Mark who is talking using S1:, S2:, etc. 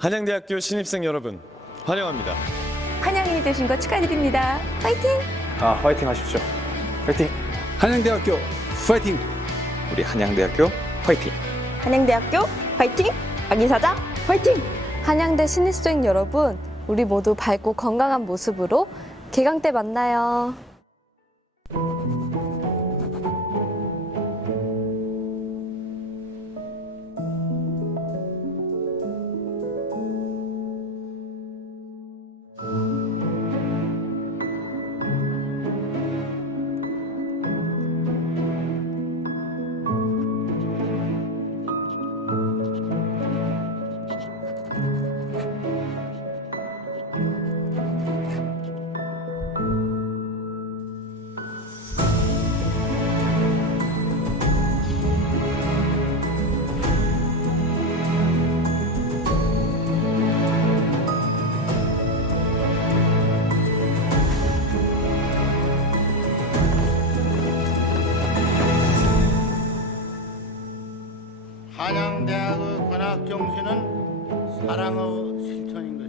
S1: 한양대학교 신입생 여러분 환영합니다.
S2: 한양인이 되신 거 축하드립니다. 파이팅!
S3: 아, 화이팅 하십시오. 화이팅.
S4: 한양대학교 파이팅!
S3: 우리 한양대학교 화이팅.
S5: 한양대학교 화이팅! 아기사장 화이팅!
S2: 한양대 신입생 여러분, 우리 모두 밝고 건강한 모습으로 개강 때 만나요.
S6: 한양대학의 관악 정신은 사랑의